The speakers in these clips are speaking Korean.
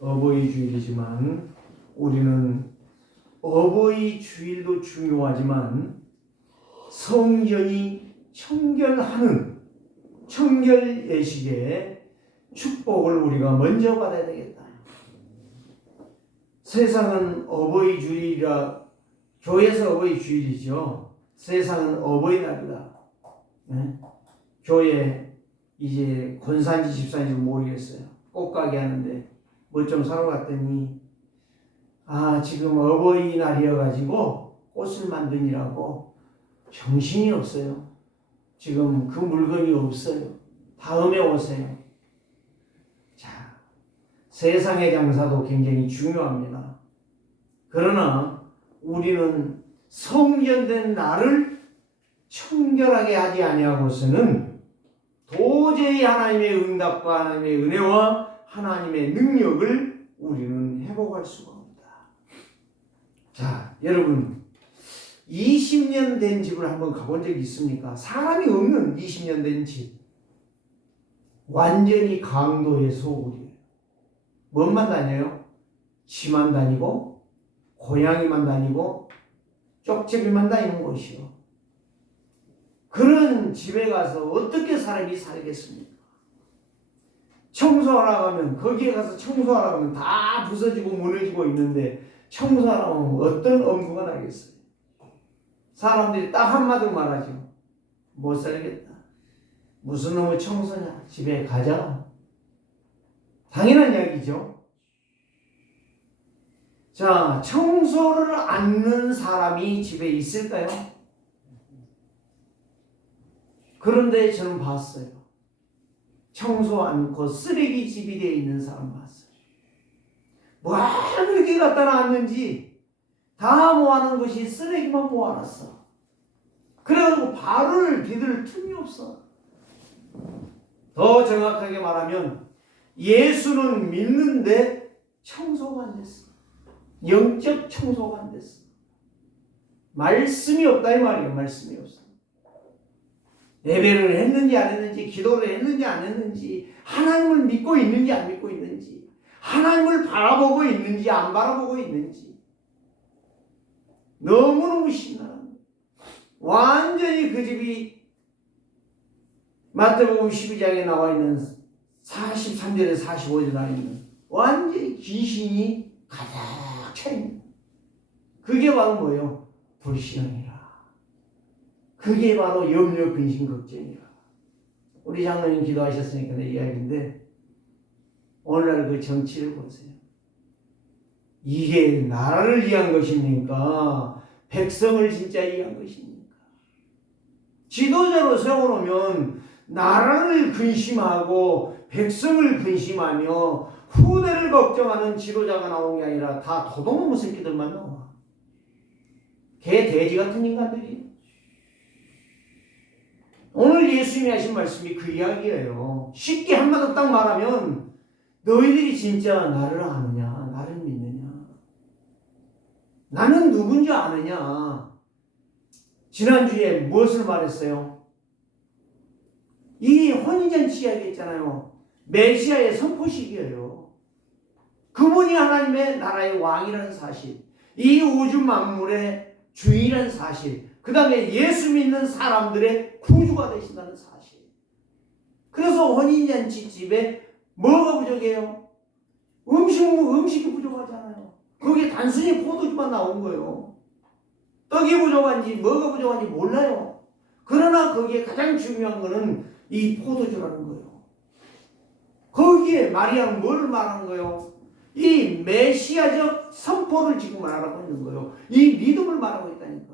어버이 주일이지만 우리는 어버이 주일도 중요하지만 성전이 청결하는 청결 예식의 축복을 우리가 먼저 받아야 되겠다. 세상은 어버이 주일이라 교회에서 어버이 주일이죠. 세상은 어버이날이다. 네? 교회 이제 권사인지 집사인지 모르겠어요. 꽃가게 하는데 뭐 좀 사러 갔더니 지금 어버이날이어가지고 꽃을 만드니라고 정신이 없어요. 지금 그 물건이 없어요. 다음에 오세요. 자, 세상의 장사도 굉장히 중요합니다. 그러나 우리는 성전된 날을 청결하게 하지 아니하고서는 도저히 하나님의 응답과 하나님의 은혜와 하나님의 능력을 우리는 회복할 수가 없다. 자, 여러분 20년 된 집을 한번 가본 적이 있습니까? 사람이 없는 20년 된 집. 완전히 강도의 소굴이에요. 뭔만 다녀요? 쥐만 다니고 고양이만 다니고 쪽제비만 다니는 곳이요. 그런 집에 가서 어떻게 사람이 살겠습니까? 청소하러 가면 거기에 가서 청소하러 가면 다 부서지고 무너지고 있는데 청소하러 가면 어떤 엄두가 나겠어요? 사람들이 딱 한마디로 말하죠. 못 살겠다. 무슨 놈의 청소냐? 집에 가자. 당연한 이야기죠. 자, 청소를 않는 사람이 집에 있을까요? 그런데 저는 봤어요. 청소 않고 쓰레기 집이 되어 있는 사람 봤어요. 뭐 그렇게 갖다 놨는지 다 모아놓은 것이 쓰레기만 모아놨어. 그래가지고 발을 디딜 틈이 없어. 더 정확하게 말하면 예수는 믿는데 청소가 안 됐어. 영적 청소가 안 됐어. 말씀이 없다 이 말이에요. 말씀이 없어. 예배를 했는지 안 했는지, 기도를 했는지 안 했는지, 하나님을 믿고 있는지 안 믿고 있는지, 하나님을 바라보고 있는지 안 바라보고 있는지 너무너무 심란합니다. 완전히 그 집이 마태복음 12장에 나와 있는 43절에 45절에 나와 있는 완전히 귀신이 가득 차 있는, 그게 바로 뭐예요? 불신앙이라. 그게 바로 염려, 근심, 걱정이라. 우리 장로님 기도하셨으니까 내 이야기인데 오늘날 그 정치를 보세요. 이게 나라를 위한 것입니까? 백성을 진짜 위한 것입니까? 지도자로 세워놓으면 나라를 근심하고 백성을 근심하며 후대를 걱정하는 지도자가 나오는 게 아니라 다 도둑놈의 새끼들만 나와. 개 돼지 같은 인간들이. 오늘 예수님이 하신 말씀이 그 이야기예요. 쉽게 한마디 딱 말하면 너희들이 진짜 나를 아느냐, 나를 믿느냐, 나는 누군지 아느냐. 지난주에 무엇을 말했어요? 이 혼인잔치 이야기 했잖아요. 메시아의 선포식이에요. 그분이 하나님의 나라의 왕이라는 사실, 이 우주 만물의 주인이라는 사실, 그 다음에 예수 믿는 사람들의 구주가 되신다는 사실. 그래서 혼인잔치 집에 뭐가 부족해요? 음식이 부족하잖아요. 그게 단순히 포도주만 나온 거예요. 떡이 부족한지 뭐가 부족한지 몰라요. 그러나 거기에 가장 중요한 거는 이 포도주라는 거예요. 거기에 마리아는 뭐를 말하는 거예요? 이 메시아적 선포를 지금 말하고 있는 거예요. 이 믿음을 말하고 있다니까.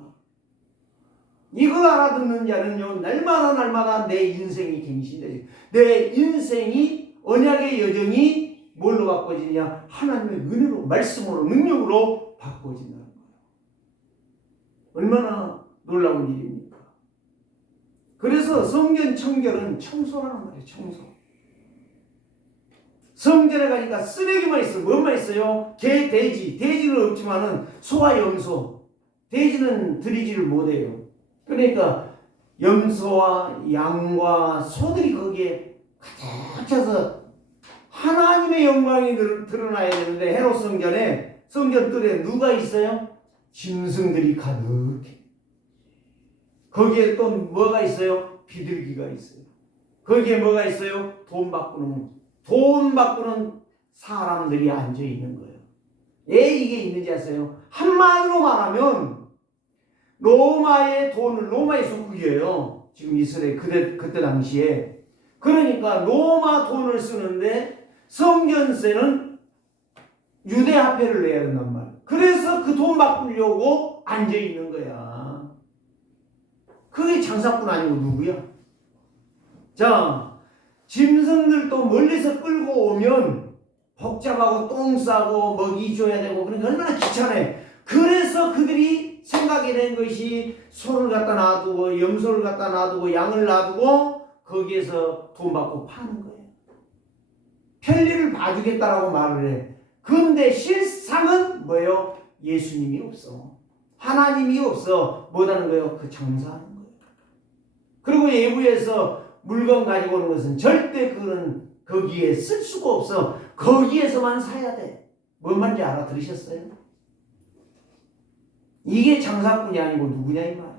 이걸 알아듣는 자는요, 날마다 내 인생이 갱신되지. 내 인생이 언약의 여정이 뭘로 바꿔지냐? 하나님의 은혜로, 말씀으로, 능력으로 바꿔진다는 거예요. 얼마나 놀라운 일입니까? 그래서 성전 청결은 청소라는 말이에요. 청소. 성전에 가니까 쓰레기만 있어요. 뭐만 있어요? 개, 돼지. 돼지는 없지만은 소와 염소. 돼지는 들이지를 못해요. 그러니까 염소와 양과 소들이 거기에 가득 차서 하나님의 영광이 드러나야 되는데 헤롯 성전에 성전 뜰에 누가 있어요? 짐승들이 가득해. 거기에 또 뭐가 있어요? 비둘기가 있어요. 거기에 뭐가 있어요? 돈 바꾸는 사람들이 앉아 있는 거예요. 왜 이게 있는지 아세요? 한마디로 말하면 로마의 돈을, 로마의 속국이에요. 지금 이스라엘 그때 당시에. 그러니까 로마 돈을 쓰는데 성전세는 유대 화폐를 내야 된단 말이에요. 그래서 그 돈 바꾸려고 앉아 있는 거야. 그게 장사꾼 아니고 누구야? 자, 짐승들도 멀리서 끌고 오면 복잡하고 똥 싸고 먹이 줘야 되고 그러니까 얼마나 귀찮아요. 그래서 그들이 생각이 된 것이 소를 갖다 놔두고 염소를 갖다 놔두고 양을 놔두고 거기에서 돈 받고 파는 거예요. 편리를 봐주겠다라고 말을 해. 그런데 실상은 뭐예요? 예수님이 없어. 하나님이 없어. 뭐하는 거예요? 그 장사하는 거예요. 그리고 외부에서 물건 가지고 오는 것은 절대 그거는 거기에 쓸 수가 없어. 거기에서만 사야 돼. 뭔 말인지 알아들으셨어요? 이게 장사꾼이 아니고 누구냐 이 말이에요.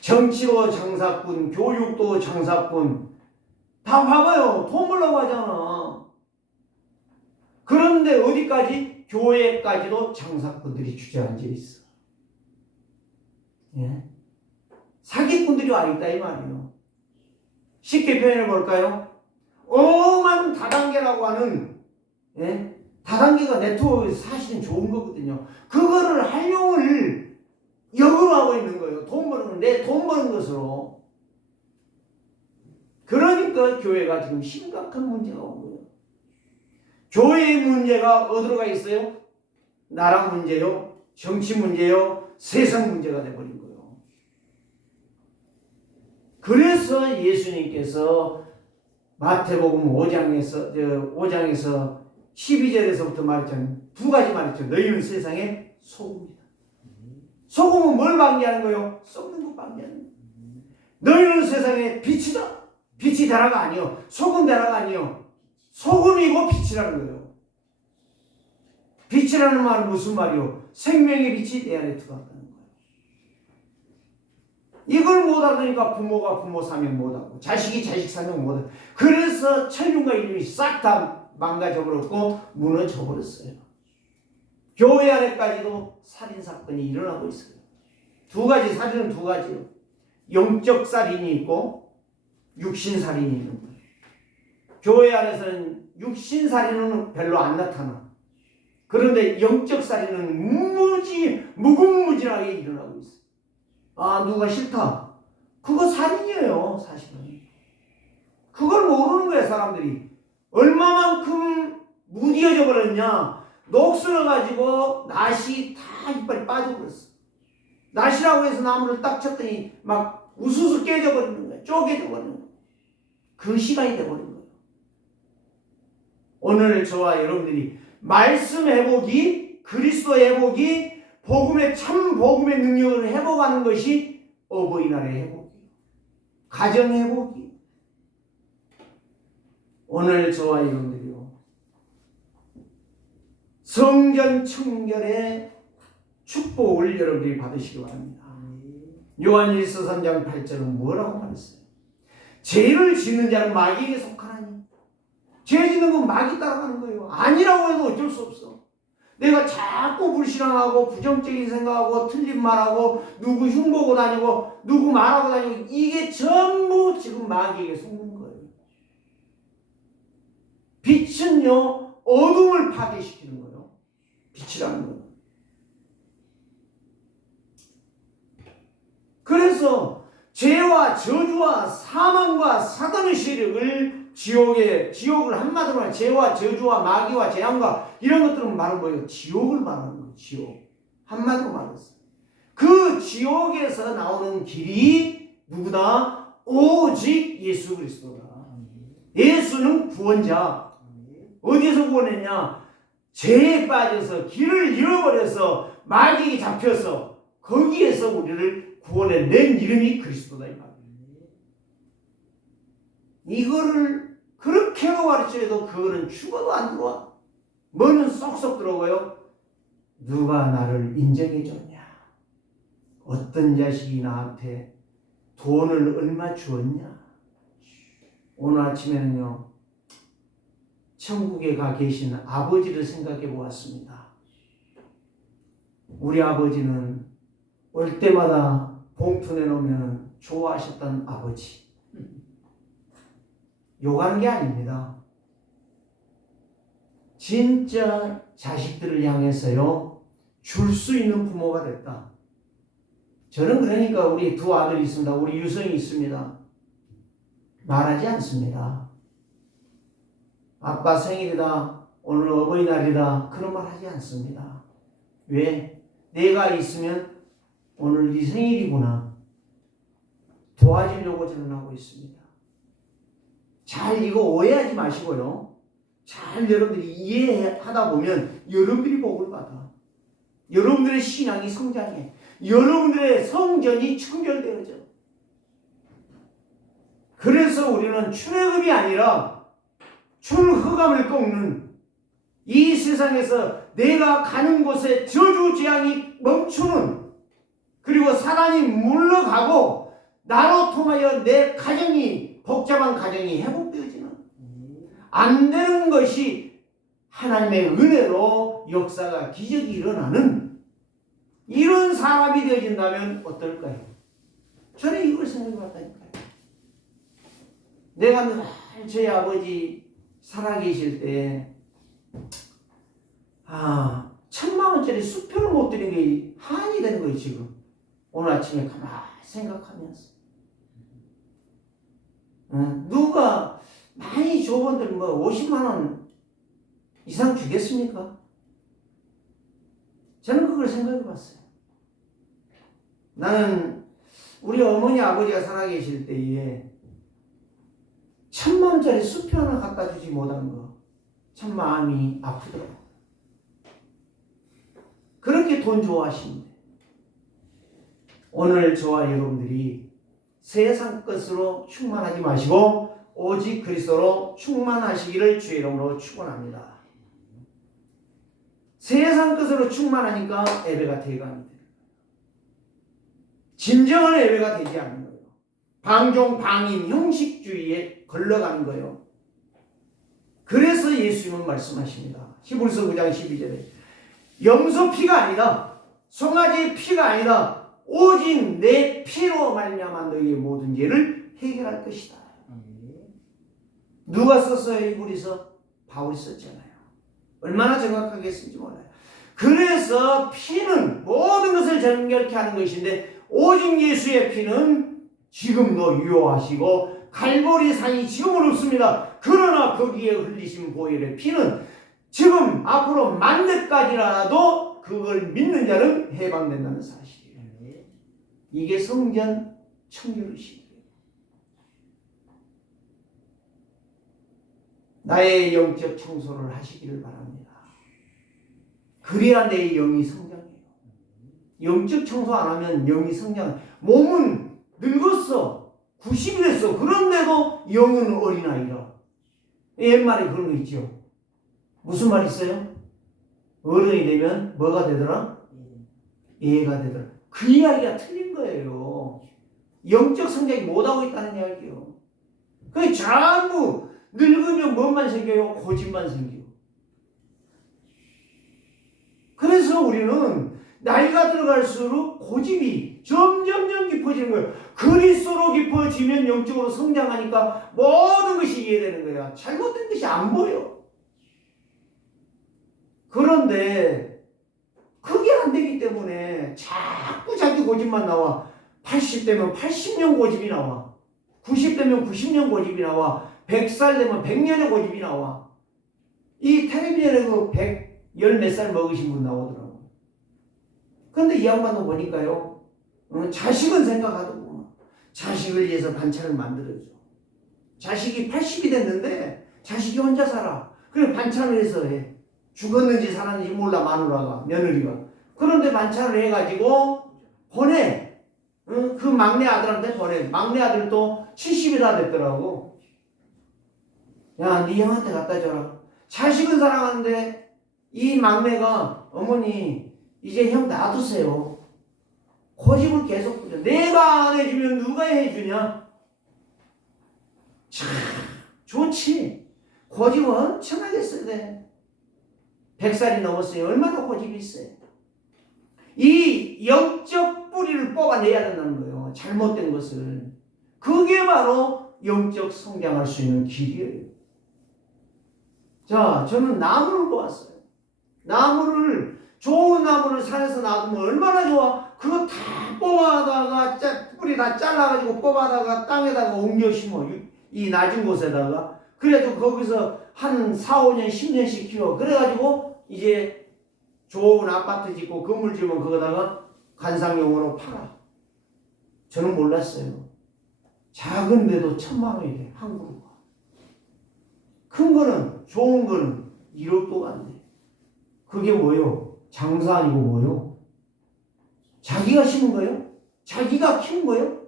정치도 장사꾼, 교육도 장사꾼. 다 봐봐요. 돈 벌려고 하잖아. 그런데 어디까지? 교회까지도 장사꾼들이 주저앉아 있어. 예? 사기꾼들이 와 있다 이 말이에요. 쉽게 표현해 볼까요? 엄한 다단계라고 하는, 예? 다단계가 네트워크 사실은 좋은 거거든요. 그거를 활용을 역으로 하고 있는 거예요. 돈 버는 내 돈 버는 것으로. 그러니까 교회가 지금 심각한 문제가 온 거예요. 교회의 문제가 어디로 가 있어요? 나라 문제요, 정치 문제요, 세상 문제가 돼버린 거예요. 그래서 예수님께서 마태복음 5장에서 12절에서부터 말했잖아요. 두 가지 말했죠. 너희는 세상의 소금이다. 소금은 뭘 방지하는 거예요? 썩는 것 방지하는 거예요. 너희는 세상의 빛이다. 빛이 되라가 아니요. 소금 되라가 아니요. 소금이고 빛이라는 거예요. 빛이라는 말은 무슨 말이요? 생명의 빛이 내 안에 들어간다는 거예요. 이걸 못 알아들으니까 부모가 부모 사명 못하고 자식이 자식 사명 못하고 그래서 천륜과 인륜이 싹 다 망가져버렸고 무너져버렸어요. 교회 안에까지도 살인사건이 일어나고 있어요. 두 가지, 살인은 두 가지요. 영적 살인이 있고 육신살인이 있는 거예요. 교회 안에서는 육신살인은 별로 안 나타나. 그런데 영적 살인은 무궁무진하게 일어나고 있어요. 아, 누가 싫다. 그거 살인이에요, 사실은. 그걸 모르는 거야, 사람들이. 얼마만큼 무디어져 버렸냐. 녹슬어가지고 낫이 다 이빨이 빠져버렸어. 낫이라고 해서 나무를 딱 쳤더니 막 우수수 깨져버리는 거야. 쪼개져 버리는 거야. 그 시간이 돼버린 거예요. 오늘 저와 여러분들이 말씀 회복이, 그리스도 회복이, 복음의 참 복음의 능력을 회복하는 것이 어버이날의 회복이에요. 가정 회복이. 오늘 저와 여러분들이요. 성전 청결의 축복을 여러분들이 받으시기 바랍니다. 요한일서 3장 8절은 뭐라고 말했어요? 죄를 짓는 자는 마귀에게 속하나니. 죄 짓는 건 마귀 따라가는 거예요. 아니라고 해도 어쩔 수 없어. 내가 자꾸 불신앙하고 부정적인 생각하고 틀린 말하고 누구 흉보고 다니고 누구 말하고 다니고 이게 전부 지금 마귀에게 속는 거예요. 빛은요 어둠을 파괴시키는 거예요. 빛이라는 거예요. 그래서 죄와 저주와 사망과 사단의 세력을 지옥을 한마디로 말해 죄와 저주와 마귀와 재앙과 이런 것들은 말은 뭐예요? 지옥을 말하는 거예요. 지옥. 한마디로 말했어요. 그 지옥에서 나오는 길이 누구다? 오직 예수 그리스도다. 예수는 구원자. 어디에서 구원했냐? 죄에 빠져서 길을 잃어버려서 마귀에게 잡혀서 거기에서 우리를 구원해낸 이름이 그리스도다 이 말이에요. 이거를 그렇게 가르쳐도 그거는 죽어도 안 들어와. 뭐는 쏙쏙 들어오고요. 누가 나를 인정해 줬냐? 어떤 자식이 나한테 돈을 얼마 주었냐? 오늘 아침에는요, 천국에 가 계신 아버지를 생각해 보았습니다. 우리 아버지는 올 때마다 봉투 내놓으면 좋아하셨던 아버지. 욕하는 게 아닙니다. 진짜 자식들을 향해서요, 줄 수 있는 부모가 됐다. 저는 그러니까 우리 두 아들이 있습니다. 우리 유성이 있습니다. 말하지 않습니다. 아빠 생일이다, 오늘 어버이날이다, 그런 말 하지 않습니다. 왜? 내가 있으면 오늘 네 생일이구나 도와주려고 저는 하고 있습니다. 잘 이거 오해하지 마시고요. 잘 여러분들이 이해하다 보면 여러분들이 복을 받아. 여러분들의 신앙이 성장해. 여러분들의 성전이 청결되어져. 그래서 우리는 출애굽이 아니라 출흑암을 꺾는, 이 세상에서 내가 가는 곳에 저주 재앙이 멈추는, 그리고 사단이 물러가고 나로 통하여 내 가정이, 복잡한 가정이 회복되어지는, 안 되는 것이 하나님의 은혜로 역사가 기적이 일어나는 이런 사람이 되어진다면 어떨까요? 저는 이걸 생각해 봤다니까요. 내가 늘 저희 아버지 살아계실 때 1,000,000원짜리 수표를 못 드린 게 한이 되는 거예요. 지금 오늘 아침에 가만히 생각하면서 누가 많이 줘본들 뭐 50만원 이상 주겠습니까? 저는 그걸 생각해 봤어요. 나는 우리 어머니 아버지가 살아계실 때에 1,000만원짜리 수표 하나 갖다 주지 못한 거 참 마음이 아프더라고요. 그렇게 돈 좋아하시는데 오늘 저와 여러분들이 세상 것으로 충만하지 마시고 오직 그리스도로 충만하시기를 주의 이름으로 축원합니다. 세상 것으로 충만하니까 예배가 돼갑니다. 진정한 예배가 되지 않는 거예요. 방종, 방임, 형식주의에 걸러가는 거예요. 그래서 예수님은 말씀하십니다. 히브리서 9장 12절에 염소 피가 아니다, 송아지의 피가 아니다, 오직 내 피로 말미암아 너희의 모든 죄를 해결할 것이다. 누가 썼어요? 히브리서? 바울이 썼잖아요. 얼마나 정확하게 쓴지 몰라요. 그래서 피는 모든 것을 정결케 하는 것인데 오직 예수의 피는 지금도 유효하시고 갈보리 산이 지금은 없습니다. 그러나 거기에 흘리신 보혈의 피는 지금 앞으로 만대까지라도 그걸 믿는 자는 해방된다는 사실이에요. 이게 성전 청결의식이에요. 나의 영적 청소를 하시기를 바랍니다. 그래야 내 영이 성장해요. 영적 청소 안 하면 영이 성장. 몸은 늙었어. 90이 됐어. 그런데도 영은 어린아이라. 옛말에 그런 거 있죠. 무슨 말 있어요? 어른이 되면 뭐가 되더라? 애가 되더라. 그 이야기가 틀린 거예요. 영적 성장이 못하고 있다는 이야기예요. 그게 전부 늙으면 뭐만 생겨요? 고집만 생겨요. 그래서 우리는 나이가 들어갈수록 고집이 점점 깊어지는 거예요. 그리스도로 깊어지면 영적으로 성장하니까 모든 것이 이해되는 거야. 잘못된 것이 안 보여. 그런데 그게 안 되기 때문에 자꾸 자기 고집만 나와. 80대면 80년 고집이 나와. 90대면 90년 고집이 나와. 100살 되면 100년의 고집이 나와. 이 텔레비전에 그 100몇 살 먹으신 분 나오더라고요. 그런데 이 양반도 보니까요, 자식은 생각하더구만. 자식을 위해서 반찬을 만들어줘. 자식이 80이 됐는데 자식이 혼자 살아. 그래 반찬을 해서 해. 죽었는지 살았는지 몰라, 마누라가, 며느리가. 그런데 반찬을 해가지고 보내. 그 막내 아들한테 보내. 막내 아들도 70이 다 됐더라고. 야, 네 형한테 갖다 줘라. 자식은 사랑하는데 이 막내가 어머니 이제 형 놔두세요. 고집을 계속 부려. 내가 안 해주면 누가 해주냐? 참 좋지. 고집 엄청나게 써야 돼. 100살이 넘었어요. 얼마나 고집이 있어요. 이 영적 뿌리를 뽑아내야 된다는 거예요. 잘못된 것을. 그게 바로 영적 성장할 수 있는 길이에요. 자, 저는 나무를 보았어요. 좋은 나무를 산에서 놔두면 얼마나 좋아. 그거 다 뽑아다가 뿌리 다 잘라가지고 뽑아다가 땅에다가 옮겨 심어. 이 낮은 곳에다가. 그래가지고 거기서 한 4, 5년, 10년씩 키워. 그래가지고 이제 좋은 아파트 짓고 건물 지으면 그거다가 관상용으로 팔아. 저는 몰랐어요. 작은 데도 1,000,000원이래. 한 그루가. 큰 거는, 좋은 거는 1억도 안 돼. 그게 뭐요? 장사 아니고 뭐요? 자기가 심은 거예요? 자기가 키운 거예요?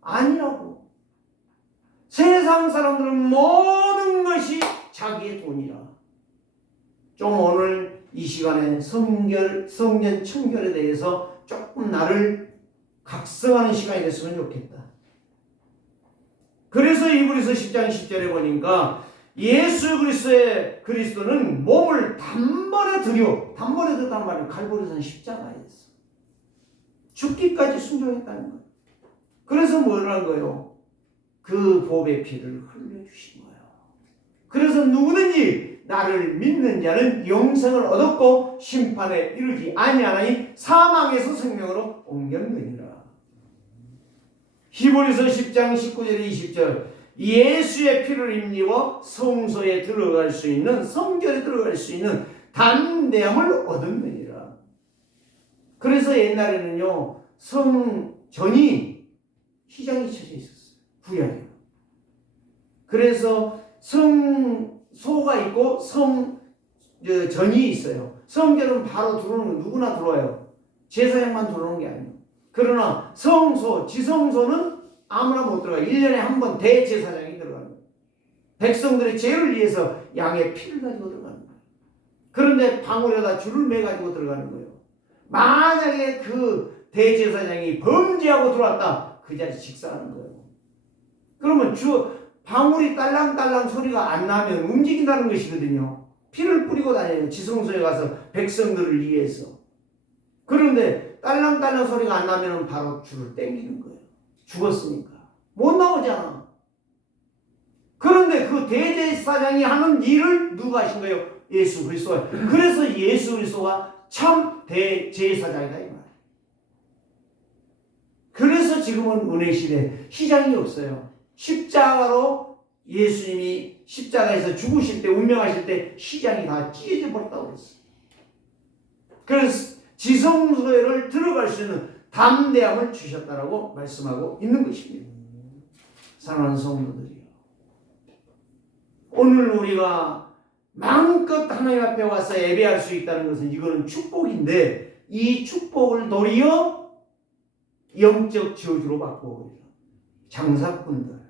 아니라고. 세상 사람들은 모든 것이 자기의 돈이라. 좀 오늘 이 시간에 성전 청결에 대해서 조금 나를 각성하는 시간이 됐으면 좋겠다. 그래서 이브리서 10장 10절에 보니까 예수 그리스도는 몸을 단번에 드렸단 말이에요. 갈보리산 십자가에서 죽기까지 순종했다는 거예요. 그래서 뭐라는 거예요? 그 보배 피를 흘려주신 거예요. 그래서 누구든지 나를 믿는 자는 영생을 얻었고 심판에 이르지 아니하나니 사망에서 생명으로 옮겼느니라. 히브리서 10장 19절 20절 예수의 피를 힘입어 성소에 들어갈 수 있는, 성전에 들어갈 수 있는 담대함을 얻었느니라. 그래서 옛날에는요 성전이 휘장이 쳐져 있었어요. 구약에. 그래서 성소가 있고 전이 있어요. 성전은 바로 들어오는 거 누구나 들어와요. 제사장만 들어오는 게 아니에요. 그러나 성소, 지성소는 아무나 못 들어가요. 1년에 한 번 대제사장이 들어가는 거예요. 백성들의 죄를 위해서 양의 피를 가지고 들어가는 거예요. 그런데 방울에다 줄을 매가지고 들어가는 거예요. 만약에 그 대제사장이 범죄하고 들어왔다, 그 자리 직사하는 거예요. 그러면 방울이 딸랑딸랑 소리가 안 나면 움직인다는 것이거든요. 피를 뿌리고 다녀요. 지성소에 가서 백성들을 위해서. 그런데 딸랑딸랑 소리가 안 나면 바로 줄을 땡기는 거예요. 죽었으니까. 못 나오잖아. 그런데 그 대제사장이 하는 일을 누가 하신 거예요? 예수 그리스도가. 그래서 예수 그리스도가 참 대제사장이다 이 말이에요. 그래서 지금은 은혜 시대 시장이 없어요. 십자가로 예수님이 십자가에서 죽으실 때, 운명하실 때 시장이 다 찢어져 버렸다고 그랬어요. 그래서 지성소를 들어갈 수 있는 담대함을 주셨다라고 말씀하고 있는 것입니다. 사랑하는 성도들이요, 오늘 우리가 마음껏 하나님 앞에 와서 예배할 수 있다는 것은 이거는 축복인데, 이 축복을 도리어 영적 저주로 바꾸어버려요. 장사꾼들,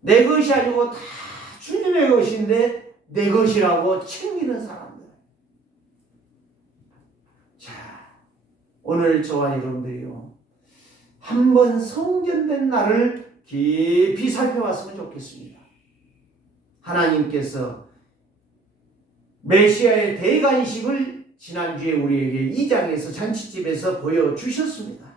내 것이 아니고 다 주님의 것인데 내 것이라고 챙기는 사람들. 자, 오늘 저와 여러분들이요, 한번 성전된 날을 깊이 살펴봤으면 좋겠습니다. 하나님께서 메시아의 대관식을 지난주에 우리에게 2장에서 잔치집에서 보여주셨습니다.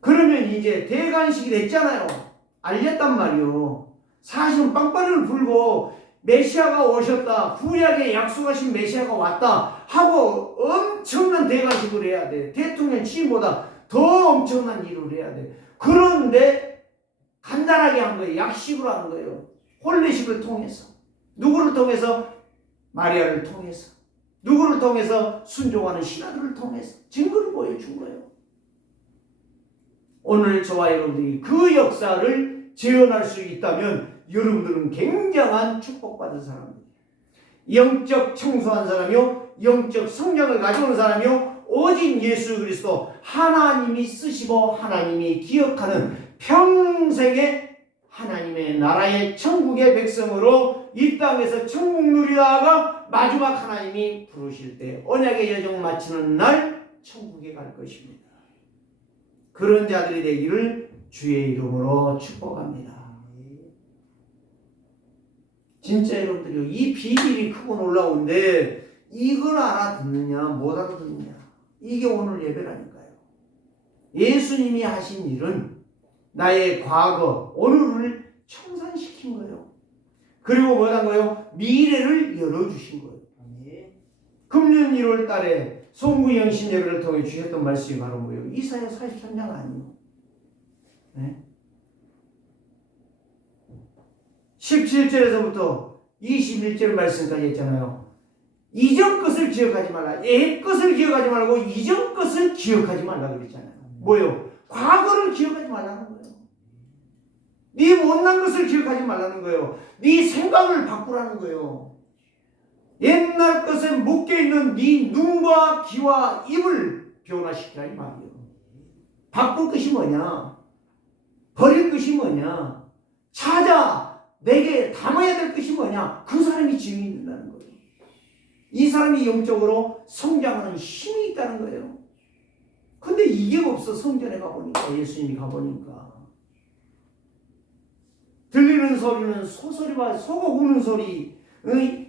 그러면 이제 대관식이 됐잖아요. 알렸단 말이요. 사실은 빵빠리를 불고 메시아가 오셨다, 구약에 약속하신 메시아가 왔다 하고 엄청난 대관식을 해야 돼. 대통령 취임보다 더 엄청난 일을 해야 돼. 그런데 간단하게 한 거예요. 약식으로 한 거예요. 혼례식을 통해서. 누구를 통해서? 마리아를 통해서. 누구를 통해서? 순종하는 신하들을 통해서 증거를 보여준 거예요. 오늘 저와 여러분들이 그 역사를 재현할 수 있다면 여러분들은 굉장한 축복받은 사람입니다. 영적 청소한 사람이요, 영적 성장을 가져온 사람이요, 오직 예수 그리스도 하나님이 쓰시고 하나님이 기억하는 평생에 하나님의 나라의 천국의 백성으로 이 땅에서 천국 누리다가 마지막 하나님이 부르실 때 언약의 여정 마치는 날 천국에 갈 것입니다. 그런 자들이 되기를 주의 이름으로 축복합니다. 진짜 여러분들이요, 이 비밀이 크고 놀라운데 이걸 알아듣느냐 못 알아듣느냐, 이게 오늘 예배라니까요. 예수님이 하신 일은 나의 과거, 오늘을 청산시킨 거예요. 그리고 뭐란 거예요? 미래를 열어주신 거예요. 금년 1월 달에 송구영 신예배를 통해 주셨던 말씀이 바로 뭐예요? 이사야 43장 아니에요. 네? 17절에서부터 21절 말씀까지 했잖아요. 이전 것을 기억하지 말라. 옛 것을 기억하지 말고 이전 것을 기억하지 말라 그랬잖아요. 뭐예요? 과거를 기억하지 말라는 거예요. 네 못난 것을 기억하지 말라는 거예요. 네 생각을 바꾸라는 거예요. 옛날 것에 묶여있는 네 눈과 귀와 입을 변화시키라 이 말이에요. 바꿀 것이 뭐냐? 버릴 것이 뭐냐? 찾아 내게 담아야 될 것이 뭐냐? 그 사람이 증인이 된다는 거예요. 이 사람이 영적으로 성장하는 힘이 있다는 거예요. 근데 이게 없어. 성전에 가보니까, 예수님이 가보니까 들리는 소리는 소소리와 소고 우는 소리,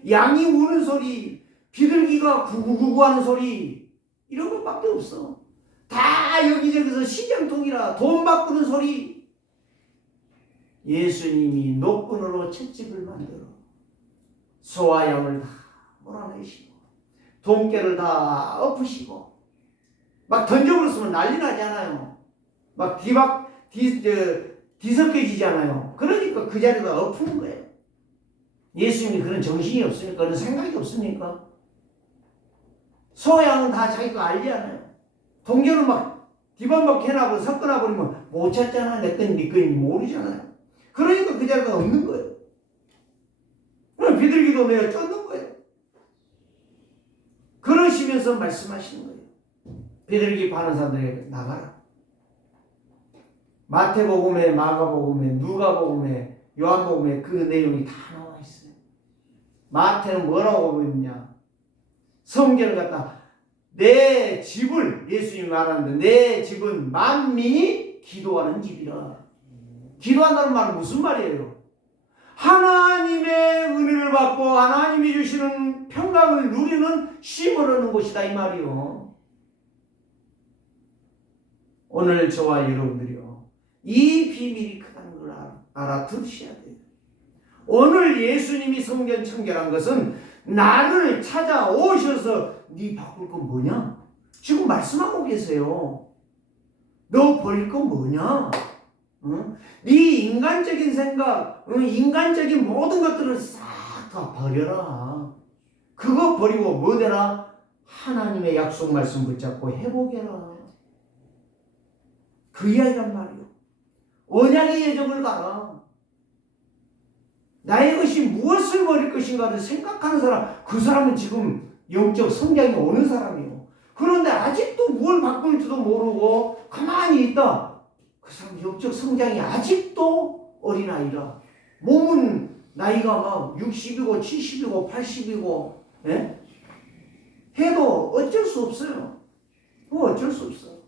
양이 우는 소리, 비둘기가 구구구구 하는 소리, 이런 것밖에 없어. 다 여기저기서 시장통이라 돈 바꾸는 소리. 예수님이 노끈으로 채찍을 만들어 소와 양을 다 몰아내시고 돈깨를 다 엎으시고 막 던져버렸으면 난리 나잖아요. 막 뒤섞여지잖아요. 그러니까 그 자리가 엎는 거예요. 예수님이 그런 정신이 없으니까, 그런 생각이 없으니까. 소양은 다 자기가 알잖아요. 동료는 막 뒤반박 해놔고 섞어놔버리면 못 찾잖아. 내 건이 네 건이 모르잖아요. 그러니까 그 자리가 없는 거예요. 비둘기도 내가 쫓는 거예요. 그러시면서 말씀하시는 거예요. 비둘기 파는 사람들에게 나가라. 마태복음에, 마가복음에, 누가복음에, 요한복음에 그 내용이 다 나와 있어요. 마태는 뭐라고 했냐? 성경을 갖다 내 집을, 예수님이 말하는데 내 집은 만민이 기도하는 집이라. 기도한다는 말은 무슨 말이에요? 하나님의 은혜를 받고 하나님이 주시는 평강을 누리는 쉼을 얻는 곳이다 이 말이요. 오늘 저와 여러분들이요, 이 비밀이 크다는 걸 알아두셔야 돼요. 오늘 예수님이 성전 청결한 것은 나를 찾아오셔서 네 바꿀 건 뭐냐? 지금 말씀하고 계세요. 너 버릴 건 뭐냐? 응? 네 인간적인 생각, 인간적인 모든 것들을 싹 다 버려라. 그거 버리고 뭐 되라? 하나님의 약속 말씀 붙잡고 회복해라. 그 이야기란 말이요. 언약의 여정을 가라. 나의 것이 무엇을 버릴 것인가를 생각하는 사람, 그 사람은 지금 영적 성장이 오는 사람이에요. 그런데 아직도 뭘 바꿀지도 모르고 가만히 있다. 그 사람 영적 성장이 아직도 어린아이라. 몸은 나이가 막 60이고 70이고 80이고 예? 해도 어쩔 수 없어요. 어쩔 수 없어.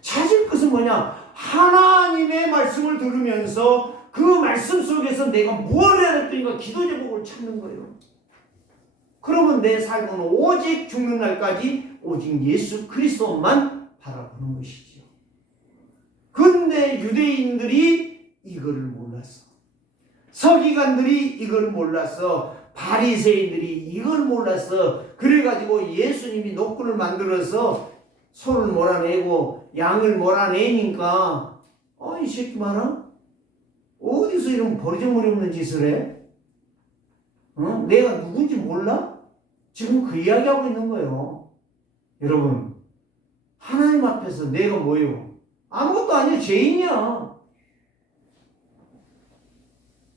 찾을 것은 뭐냐? 하나님의 말씀을 들으면서 그 말씀 속에서 내가 뭘 해야 될 것인가 기도 제목을 찾는 거예요. 그러면 내 삶은 오직 죽는 날까지 오직 예수 그리스도만 바라보는 것이죠. 근데 유대인들이 이거를 몰랐어. 서기관들이 이걸 몰랐어. 바리새인들이 이걸 몰랐어. 그래가지고 예수님이 노끈을 만들어서 소를 몰아내고 양을 몰아내니까 이 새끼 말아? 어디서 이런 버리장머리 없는 짓을 해? 내가 누군지 몰라? 지금 그 이야기하고 있는 거예요. 여러분, 하나님 앞에서 내가 뭐예요? 아무것도 아니야. 죄인이야.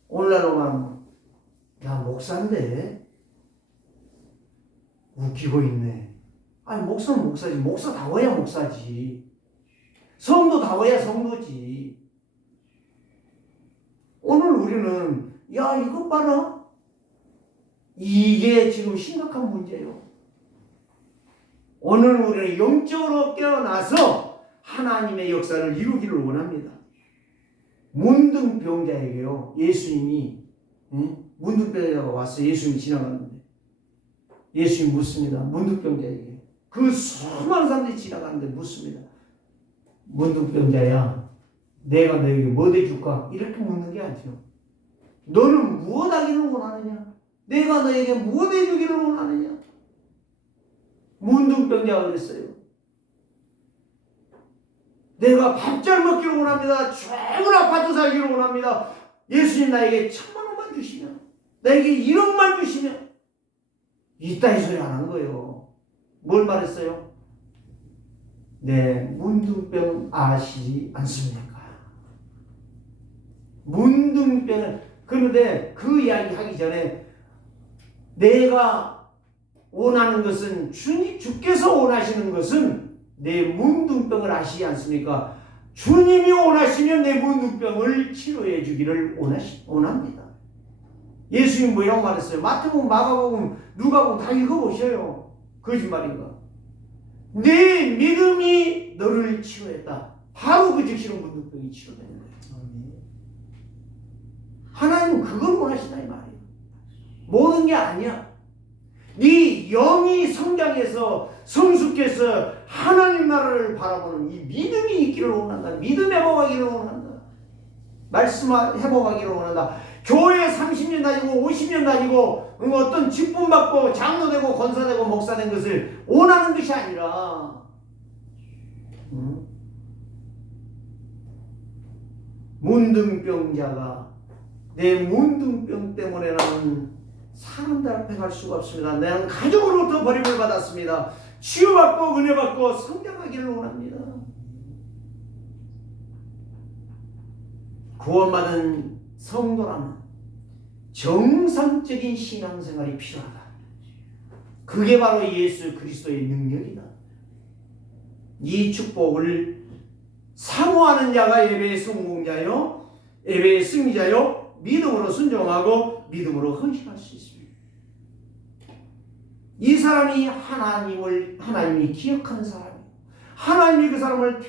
오늘날로 말하면 나 목사인데 웃기고 있네. 아니 목사는 목사지. 목사다워야 목사지. 성도다워야 성도지. 오늘 우리는 야 이것 봐라. 이게 지금 심각한 문제예요. 오늘 우리는 영적으로 깨어나서 하나님의 역사를 이루기를 원합니다. 문둥병자에게요. 예수님이 문둥병자가 와서 예수님이 지나가는데 예수님이 묻습니다. 문둥병자에게. 그 수많은 사람들이 지나가는데 묻습니다. 문둥병자야, 내가 너에게 뭐 해줄까? 이렇게 묻는 게 아니죠. 너는 무엇 하기를 원하느냐? 내가 너에게 무엇 해주기를 원하느냐? 문둥병자가 그랬어요. 내가 밥 잘 먹기를 원합니다. 좋은 아파트 살기를 원합니다. 예수님 나에게 1,000,000원만 주시면, 나에게 1억만 주시면, 이따위 소리 안 한 거예요. 뭘 말했어요? 네, 문둥병 아시지 않습니까? 문둥병을, 그런데 그 이야기 하기 전에 내가 원하는 것은 주께서 원하시는 것은 내 문둥병을 아시지 않습니까? 주님이 원하시면 내 문둥병을 치료해 주기를 원합니다. 예수님이 뭐라고 말했어요? 마태복음, 마가복음, 누가복음 다 읽어보셔요. 거짓말인가? 내 믿음이 너를 치료했다. 바로 그 즉시로 문둥병이 치료되는 거예요. 하나님은 그걸 원하시다 이 말이에요. 모든 게 아니야. 네 영이 성장해서 성숙해서 하나님 나라를 바라보는 이 믿음이 있기를 원한다. 믿음 회복하기를 원한다. 말씀 회복하기를 원한다. 교회 30년 다니고 50년 다니고 어떤 직분 받고 장로 되고 권사 되고 목사 된 것을 원하는 것이 아니라 문둥병자가 내 문둥병 때문에 나는 사람들 앞에 갈 수가 없습니다. 나는 가족으로부터 버림을 받았습니다. 치유받고 은혜받고 성장하기를 원합니다. 구원받은 성도라면 정상적인 신앙생활이 필요하다. 그게 바로 예수 그리스도의 능력이다. 이 축복을 사모하는 자가 예배의 성공자요, 예배의 승리자요, 믿음으로 순종하고 믿음으로 헌신할 수 있습니다. 이 사람이 하나님이 기억하는 사람이에요. 하나님이 그 사람을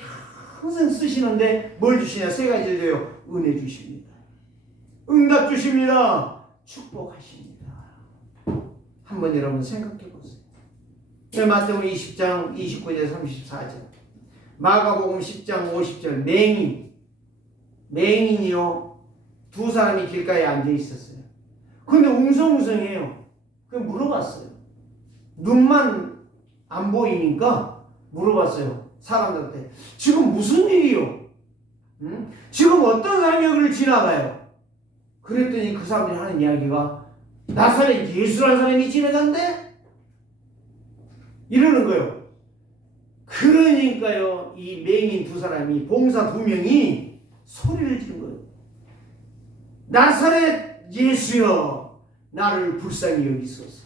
평생 쓰시는데 뭘 주시냐? 세 가지를 줘요. 은혜 주십니다. 응답 주십니다. 축복하십니다. 한번 여러분 생각해 보세요. 마태복음 20장 29절 34절, 마가복음 10장 50절, 맹인이요, 두 사람이 길가에 앉아 있었어요. 근데 웅성웅성해요. 그럼 물어봤어요. 눈만 안 보이니까 물어봤어요. 사람들한테 지금 무슨 일이요? 지금 어떤 사람이 여기를 지나가요? 그랬더니 그 사람들이 하는 이야기가 나사렛 예수라는 사람이 지나간대? 이러는 거예요. 그러니까요, 이 맹인 두 사람이, 봉사 두 명이 소리를 지른 거예요. 나사렛 예수여, 나를 불쌍히 여기소서.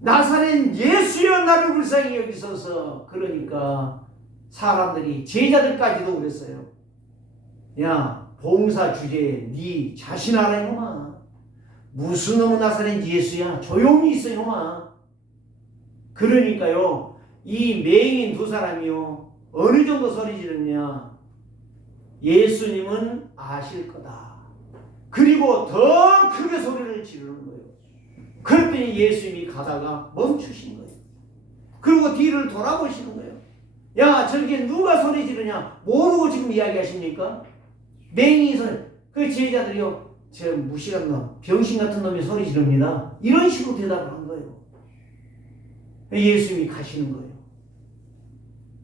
나사렛 예수여, 나를 불쌍히 여기소서. 그러니까 사람들이, 제자들까지도 그랬어요. 야, 봉사 주제에 네 자신 알아 이놈아. 무슨 놈의 나사렛 예수야. 조용히 있어 이놈아. 그러니까요, 이 맹인 두 사람이요, 어느 정도 소리 지르냐? 예수님은 아실 거다. 그리고 더 크게 소리를 지르는 거예요. 그랬더니 예수님이 가다가 멈추신 거예요. 그리고 뒤를 돌아보시는 거예요. 야, 저기에 누가 소리 지르냐? 모르고 지금 이야기하십니까? 맹인이 소리. 그 제자들이요, 저 무시한 놈, 병신 같은 놈이 소리 지릅니다. 이런 식으로 대답을 한 거예요. 예수님이 가시는 거예요.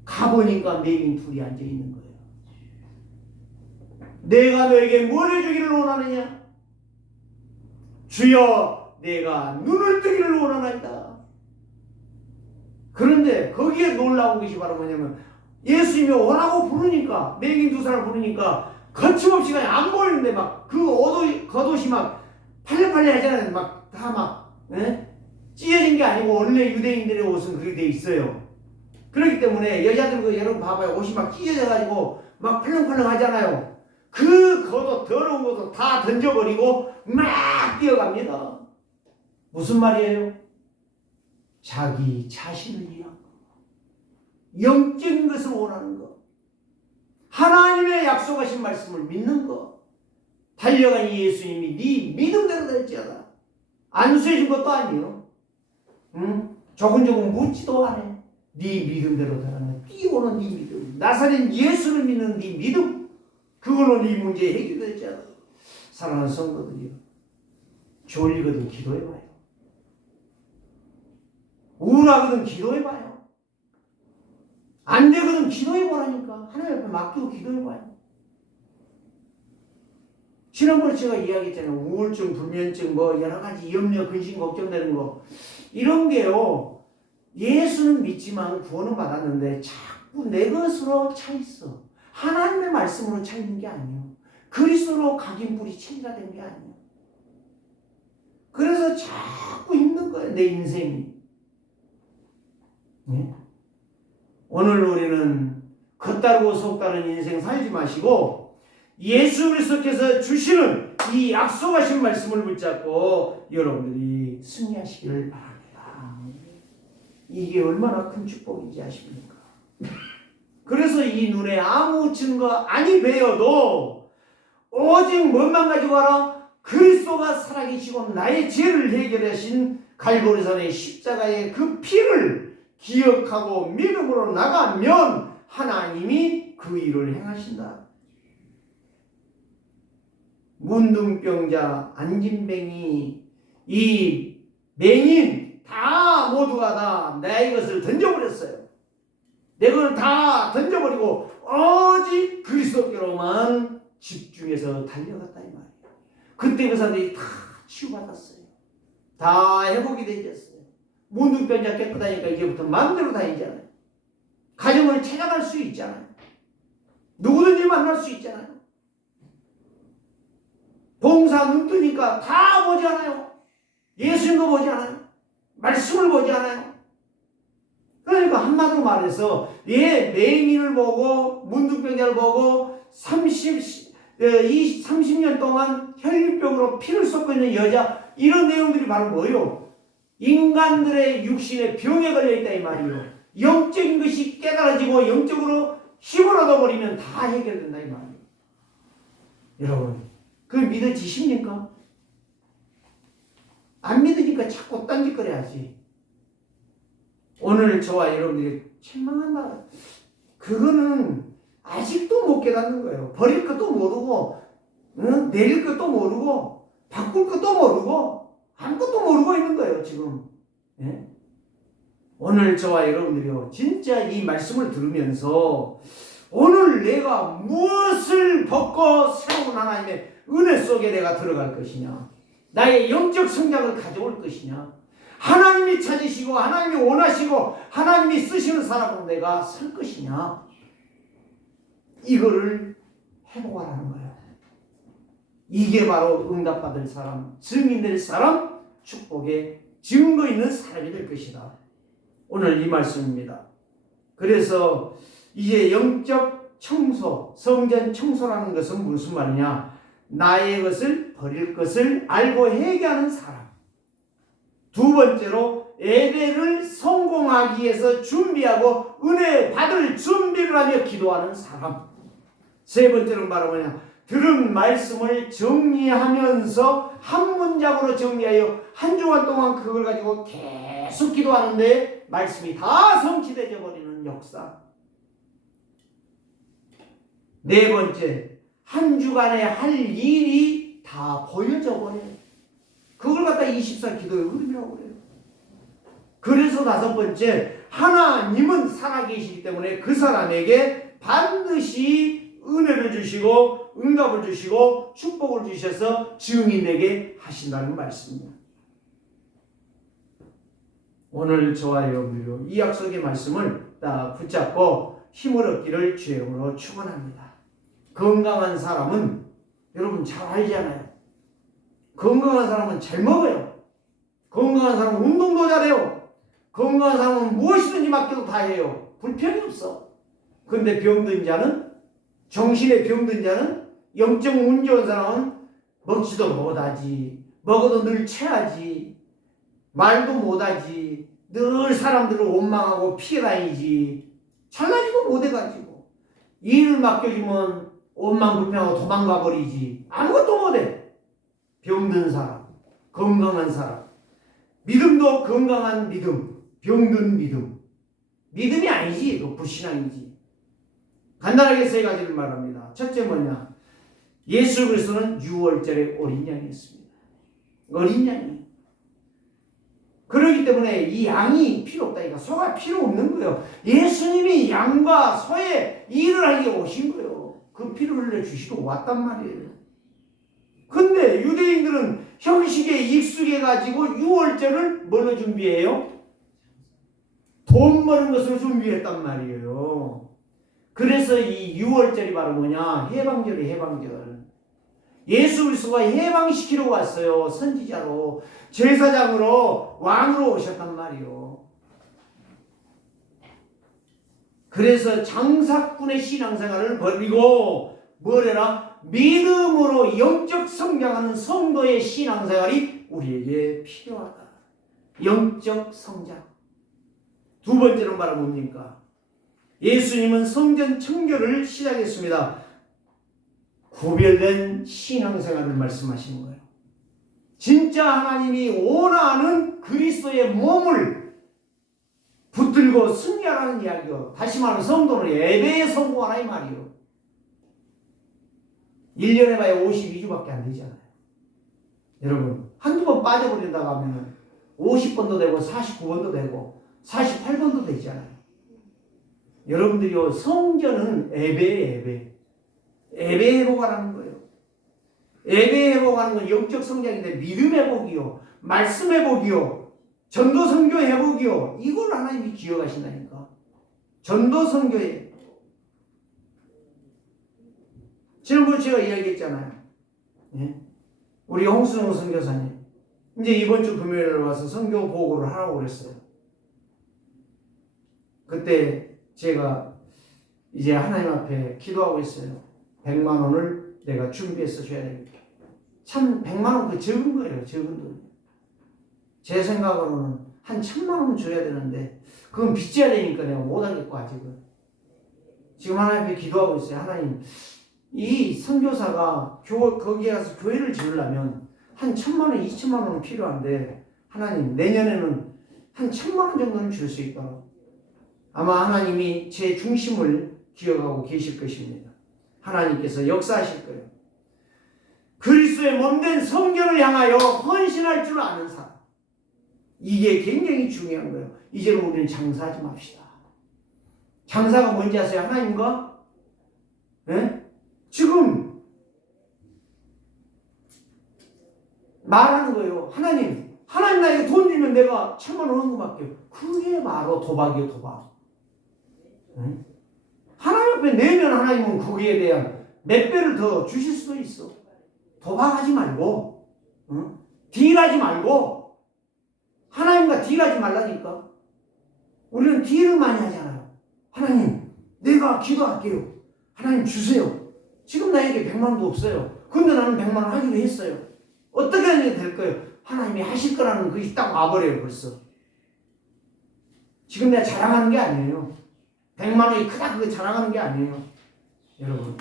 가보니까 맹인 둘이 앉아 있는 거예요. 내가 너에게 뭘 해주기를 원하느냐? 주여, 내가 눈을 뜨기를 원하나이다. 그런데 거기에 놀라운 것이 바로 뭐냐면, 예수님이 오라고 부르니까, 맹인 두 사람 부르니까 거침없이 그냥 안 보이는데 막 그 겉옷이 막 팔레팔레 하잖아요. 막 다 막 찢어진 게 아니고 원래 유대인들의 옷은 그렇게 돼 있어요. 그렇기 때문에 여자들 여러분 봐봐요. 옷이 막 찢어져가지고 막 팔렁팔렁 하잖아요. 그 겉옷 더러운 것도 다 던져버리고 막 뛰어갑니다. 무슨 말이에요? 자기 자신을 위한 것, 영적인 것을 원하는 것, 하나님의 약속하신 말씀을 믿는 것. 달려간 이 예수님이 네 믿음대로 될지어다. 안수해준 것도 아니요. 조금 묻지도 않아. 네 믿음대로 되라는 뛰어오는 네 믿음, 나사렛 예수를 믿는 네 믿음, 그걸로 네 문제 해결될지어다. 사랑하는 성도들이요, 졸리거든 기도해봐요. 우울하거든 기도해봐요. 안 되거든 기도해보라니까. 하나님 앞에 맡기고 기도해봐요. 지난번에 제가 이야기했잖아요. 우울증, 불면증, 뭐 여러 가지 염려, 근심, 걱정되는 거, 이런 게요, 예수는 믿지만 구원은 받았는데 자꾸 내 것으로 차 있어. 하나님의 말씀으로 차 있는 게 아니에요. 그리스도로 각인뿌리 체리가 된 게 아니에요. 그래서 자꾸 힘든 거예요, 내 인생이. 네? 오늘 우리는 겉다르고 속다른 인생 살지 마시고 예수 그리스도께서 주시는 이 약속하신 말씀을 붙잡고 여러분들이 승리하시기를 바랍니다. 이게 얼마나 큰 축복인지 아십니까? 그래서 이 눈에 아무 증거 아니 배어도 오직 뭔만 가지고 알아? 그리스도가 살아계시고 나의 죄를 해결하신 갈보리산의 십자가의 그 피를 기억하고 믿음으로 나가면 하나님이 그 일을 행하신다. 문둥병자, 안진뱅이, 이 맹인 다 모두가 다 내 것을 던져버렸어요. 내 것을 다 던져버리고 오직 그리스도께로만 집중해서 달려갔다 이 말이에요. 그때 그 사람들이 다 치유받았어요. 다 회복이 되셨어요. 문둥병자 깨끗하니까 이제부터 마음대로 다니잖아요. 가정을 찾아갈 수 있잖아요. 누구든지 만날 수 있잖아요. 봉사 눈 뜨니까 다 보지 않아요. 예수님도 보지 않아요. 말씀을 보지 않아요. 그러니까 한마디로 말해서 맹인을 보고 문둥병자를 보고 30년 동안 혈류병으로 피를 쏟고 있는 여자, 이런 내용들이 바로 뭐예요? 인간들의 육신의 병에 걸려있다 이 말이에요. 영적인 것이 깨달아지고 영적으로 힘을 얻어버리면 다 해결된다 이 말이에요. 여러분, 그걸 믿어지십니까? 안 믿으니까 자꾸 딴짓거려야지. 오늘 저와 여러분들이 책망한다. 그거는 아직도 못 깨닫는 거예요. 버릴 것도 모르고, 내릴 것도 모르고, 바꿀 것도 모르고, 아무것도 모르고 있는 거예요, 지금. 예? 오늘 저와 여러분들이요, 진짜 이 말씀을 들으면서 오늘 내가 무엇을 벗고 새로운 하나님의 은혜 속에 내가 들어갈 것이냐, 나의 영적 성장을 가져올 것이냐, 하나님이 찾으시고 하나님이 원하시고 하나님이 쓰시는 사람으로 내가 설 것이냐, 이거를 해보라는 거예요. 이게 바로 응답받을 사람, 증인될 사람, 축복의 증거 있는 사람이 될 것이다. 오늘 이 말씀입니다. 그래서 이제 영적 청소, 성전 청소라는 것은 무슨 말이냐? 나의 것을 버릴 것을 알고 회개하는 사람. 두 번째로 예배를 성공하기 위해서 준비하고 은혜 받을 준비를 하며 기도하는 사람. 세 번째는 바로 뭐냐? 들은 말씀을 정리하면서 한 문장으로 정리하여 한 주간 동안 그걸 가지고 계속 기도하는데 말씀이 다 성취되어 버리는 역사. 네 번째, 한 주간에 할 일이 다 보여져 버려요. 그걸 갖다 24 기도의 흐름이라고 그래요. 그래서 다섯 번째, 하나님은 살아계시기 때문에 그 사람에게 반드시 은혜를 주시고 응답을 주시고 축복을 주셔서 증인되게 하신다는 말씀입니다. 오늘 저와 여러분들이 이 약속의 말씀을 딱 붙잡고 힘을 얻기를 주의 이름으로 축원합니다. 건강한 사람은 여러분 잘 알잖아요. 건강한 사람은 잘 먹어요. 건강한 사람은 운동도 잘해요. 건강한 사람은 무엇이든지 맡겨도 다 해요. 불평이 없어. 그런데 병든 자는, 정신에 병든 자는 영적 문제 온 사람은 먹지도 못하지, 먹어도 늘 체하지, 말도 못하지, 늘 사람들을 원망하고 피해 다니지, 잘나지도 못해가지고 일을 맡겨주면 원망불평하고 도망가 버리지, 아무것도 못해. 병든 사람, 건강한 사람, 믿음도 건강한 믿음, 병든 믿음, 믿음이 아니지, 그 불신앙이지. 간단하게 세 가지를 말합니다. 첫째 뭐냐? 예수 그리스도는 유월절의 어린 양이었습니다. 어린 양이. 그렇기 때문에 이 양이 필요 없다니까. 소가 필요 없는 거예요. 예수님이 양과 소의 일을 하기 오신 거예요. 그 피를 흘려주시고 왔단 말이에요. 근데 유대인들은 형식에 익숙해가지고 유월절을 뭘로 준비해요? 돈 버는 것으로 준비했단 말이에요. 그래서 이 유월절이 바로 뭐냐? 해방절이 해방절. 예수 그리스도가 해방시키러 왔어요. 선지자로, 제사장으로, 왕으로 오셨단 말이에요. 그래서 장사꾼의 신앙생활을 버리고 뭐래라? 믿음으로 영적 성장하는 성도의 신앙생활이 우리에게 필요하다. 영적 성장. 두 번째는 바로 뭡니까? 예수님은 성전 청결을 시작했습니다. 구별된 신앙생활을 말씀하시는 거예요. 진짜 하나님이 원하는 그리스도의 몸을 붙들고 승리하라는 이야기요. 다시 말하면 성도는 예배에 성공하라 이 말이요. 1년에 봐야 52주밖에 안 되잖아요. 여러분, 한두 번 빠져버린다고 하면 50번도 되고 49번도 되고 48번도 되잖아요. 여러분들이요, 성전은 예배 회복하라는 거예요. 예배 회복하는 건 영적 성장인데 믿음 회복이요, 말씀 회복이요, 전도 선교 회복이요, 이걸 하나님이 기억하신다니까. 전도 선교에 지난번에 제가 이야기했잖아요. 예? 우리 홍순호 선교사님 이제 이번 주 금요일에 와서 선교 보고를 하라고 그랬어요. 그때 제가 이제 하나님 앞에 기도하고 있어요. 100만 원을 내가 준비해서 줘야 됩니다. 참 100만 원 그 적은 거예요. 적은 돈. 제 생각으로는 한 1000만 원은 줘야 되는데 그건 빚져야 되니까 내가 못하겠고 아직은. 지금 하나님 앞에 기도하고 있어요. 하나님, 이 선교사가 거기에 가서 교회를 지으려면 한 1000만 원, 2000만 원은 필요한데 하나님, 내년에는 한 1000만 원 정도는 줄 수 있도록 아마 하나님이 제 중심을 기억하고 계실 것입니다. 하나님께서 역사하실 거예요. 그리스도의 몸된 성경을 향하여 헌신할 줄 아는 사람. 이게 굉장히 중요한 거예요. 이제는 우리는 장사하지 맙시다. 장사가 뭔지 아세요? 하나님과? 네? 지금 말하는 거예요. 하나님 나에게 돈 주면 내가 1000만 원 헌금할게요. 그게 바로 도박이에요, 도박. 네? 하나님 앞에 내면 하나님은 거기에 대한 몇 배를 더 주실 수도 있어. 도박하지 말고, 딜하지 말고, 하나님과 딜하지 말라니까. 우리는 딜을 많이 하잖아요. 하나님, 내가 기도할게요. 하나님 주세요. 지금 나에게 100만 원도 없어요. 근데 나는 100만 원 하기로 했어요. 어떻게 하는 게 될 거예요? 하나님이 하실 거라는 그게 딱 와버려요, 벌써. 지금 내가 자랑하는 게 아니에요. 100만 원이 크다 그거 자랑하는 게 아니에요. 여러분,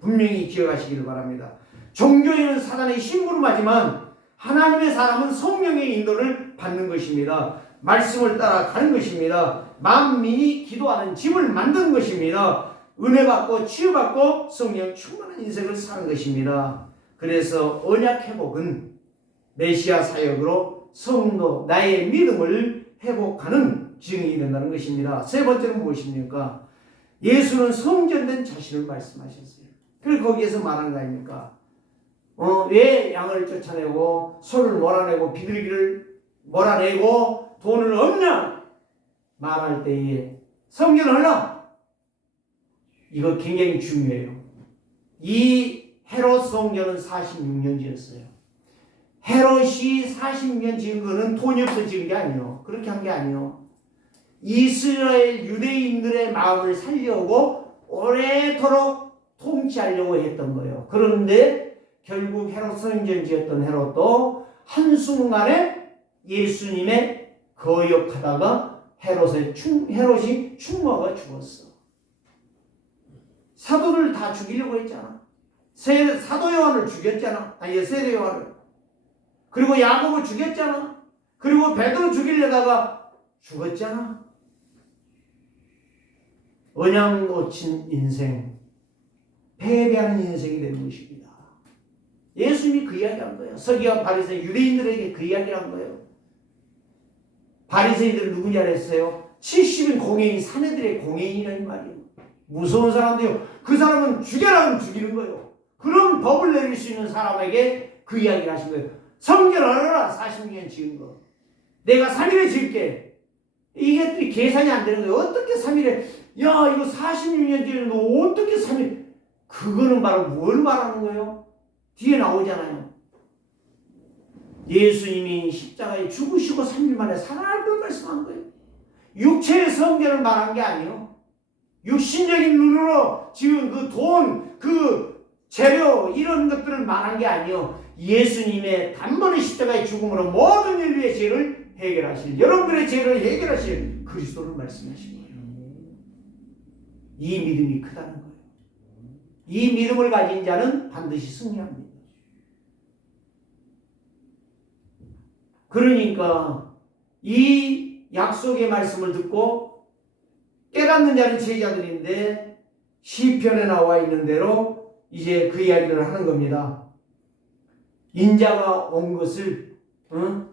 분명히 기억하시기를 바랍니다. 종교에는 사단의 심부름하지만 하나님의 사람은 성령의 인도를 받는 것입니다. 말씀을 따라 가는 것입니다. 만민이 기도하는 집을 만드는 것입니다. 은혜 받고 치유받고 성령 충만한 인생을 사는 것입니다. 그래서 언약 회복은 메시아 사역으로 성도 나의 믿음을 회복하는 증인이 된다는 것입니다. 세 번째는 무엇입니까? 예수는 성전된 자신을 말씀하셨어요. 그래서 거기에서 말한 거 아닙니까? 왜 양을 쫓아내고 소를 몰아내고 비둘기를 몰아내고 돈을 없냐? 말할 때에 성전을 하라. 이거 굉장히 중요해요. 이 헤롯 성전은 46년 지었어요. 헤롯이 40년 지은 거는 돈이 없어 지은 게 아니에요. 그렇게 한 게 아니에요. 이스라엘 유대인들의 마음을 살려고 오래도록 통치하려고 했던 거예요. 그런데 결국 헤롯 성전지었던 헤롯도 한순간에 예수님의 거역하다가 헤롯이 충모가 죽었어. 사도를 다 죽이려고 했잖아. 사도 요한을 죽였잖아. 아니, 세례 요한을. 그리고 야고보 죽였잖아. 그리고 베드로 죽이려다가 죽었잖아. 언양 놓친 인생, 패배하는 인생이 되는 것입니다. 예수님이 그 이야기한 거예요. 서기관 바리새인 유대인들에게 그 이야기를 한 거예요. 바리새인들은 누구냐 그랬어요? 70인 공회인, 사내들의 공회인이라는 말이에요. 무서운 사람들이요. 그 사람은 죽여라 하면 죽이는 거예요. 그런 법을 내릴 수 있는 사람에게 그 이야기를 하신 거예요. 성결하라 40년 지은 거. 내가 3일에 지을게. 이게 계산이 안 되는 거예요. 어떻게 3일에, 야, 이거 46년 뒤에 너 어떻게 3일, 그거는 바로 뭘 말하는 거예요? 뒤에 나오잖아요. 예수님이 십자가에 죽으시고 3일 만에 살아날 걸 말씀한 거예요. 육체의 성결을 말한 게 아니에요. 육신적인 눈으로 지금 그 돈, 그 재료, 이런 것들을 말한 게 아니에요. 예수님의 단번에 십자가의 죽음으로 모든 인류의 죄를 해결하실, 여러분들의 죄를 해결하실 그리스도를 말씀하신 거예요. 이 믿음이 크다는 거예요. 이 믿음을 가진 자는 반드시 승리합니다. 그러니까 이 약속의 말씀을 듣고 깨닫는 자는 제자들인데 시편에 나와 있는 대로 이제 그 이야기를 하는 겁니다. 인자가 온 것을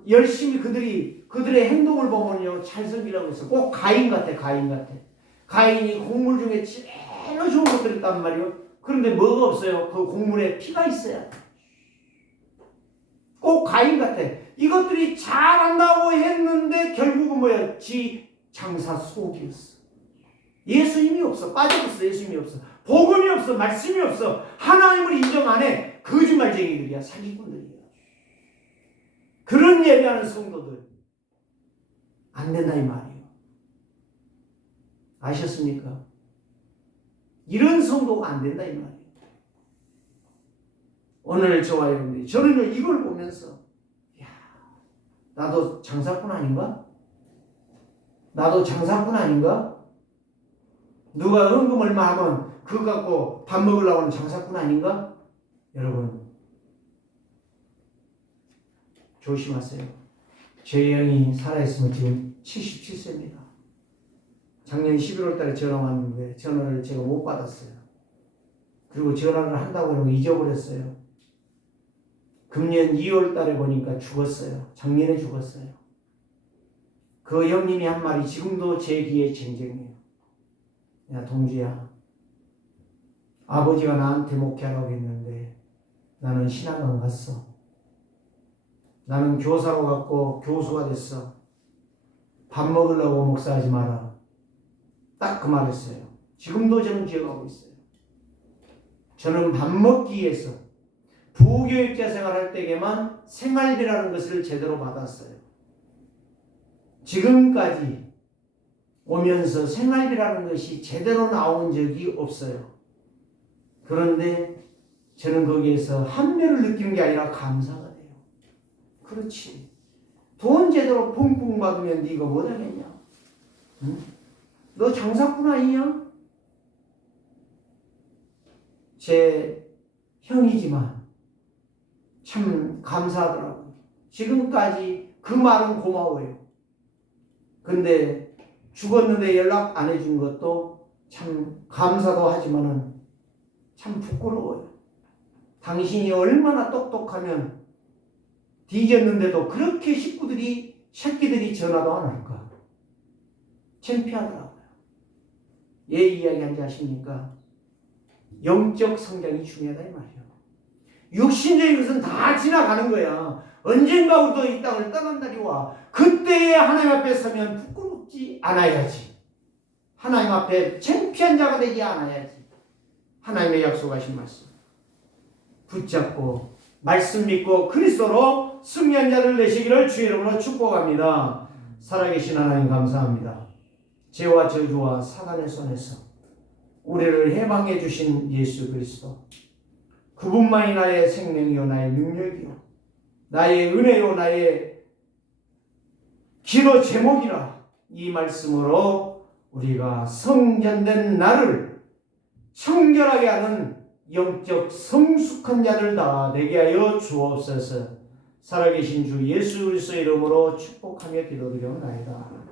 열심히 그들의 행동을 보면요 잘 섬기라고 했어. 꼭 가인 같아. 가인이 곡물 중에 제일 좋은 것들이 있단 말이에요. 그런데 뭐가 없어요? 그 곡물에 피가 있어야 돼. 꼭 가인 같아. 이것들이 잘한다고 했는데 결국은 뭐야? 지 장사 속이었어. 예수님이 없어. 빠져있어. 예수님이 없어. 복음이 없어. 말씀이 없어. 하나님을 인정 안 해. 거짓말쟁이들이야. 사기꾼들이야. 그런 예배하는 성도들 안 된다 이 말이에요. 아셨습니까? 이런 성도가 안 된다 이 말이에요. 오늘 저와 여러분들이, 저는 이걸 보면서 야, 나도 장사꾼 아닌가? 나도 장사꾼 아닌가? 누가 헌금 얼마 하면 그거 갖고 밥 먹으려고 하는 장사꾼 아닌가? 여러분 조심하세요. 제 형이 살아있으면 지금 77세입니다. 작년 11월 달에 전화 왔는데 전화를 제가 못 받았어요. 그리고 전화를 한다고 하면 잊어버렸어요. 금년 2월 달에 보니까 죽었어요. 작년에 죽었어요. 그 형님이 한 말이 지금도 제 귀에 쟁쟁해요. 야 동주야, 아버지가 나한테 목회하라고 했는데 나는 신앙원 갔어. 나는 교사로 갔고 교수가 됐어. 밥 먹으려고 목사하지 마라. 딱 그 말했어요. 지금도 저는 기억하고 있어요. 저는 밥 먹기 위해서 부교육자 생활할 때에만 생활비라는 것을 제대로 받았어요. 지금까지 오면서 생활비라는 것이 제대로 나온 적이 없어요. 그런데 저는 거기에서 한배를 느끼는 게 아니라 감사가 돼요. 그렇지. 돈 제대로 펑펑 받으면 네가 못하겠냐? 응? 너 장사꾼 아니냐? 제 형이지만 참 감사하더라고요. 지금까지 그 말은 고마워요. 근데 죽었는데 연락 안 해준 것도 참 감사도 하지만은 참 부끄러워요. 당신이 얼마나 똑똑하면 뒤졌는데도 그렇게 새끼들이 전화도 안 할까? 창피하더라고요. 예 이야기한지 아십니까? 영적 성장이 중요하다 이 말이에요. 육신적인 것은 다 지나가는 거야. 언젠가 우리도 이 땅을 떠난 날이 와. 그때에 하나님 앞에 서면 부끄럽지 않아야지. 하나님 앞에 창피한 자가 되지 않아야지. 하나님의 약속하신 말씀 붙잡고 말씀 믿고 그리스도로 승리한 자를 되시기를 주의 이름으로 축복합니다. 살아계신 하나님 감사합니다. 죄와 저주와 사단의 손에서 우리를 해방해 주신 예수 그리스도, 그분만이 나의 생명이요 나의 능력이요 나의 은혜요 나의 기도 제목이라. 이 말씀으로 우리가 성전된 나를 청결하게 하는 영적 성숙한 자들 다 되게 하여 주옵소서. 살아계신 주 예수 그리스도의 이름으로 축복하며 기도드려옵나이다.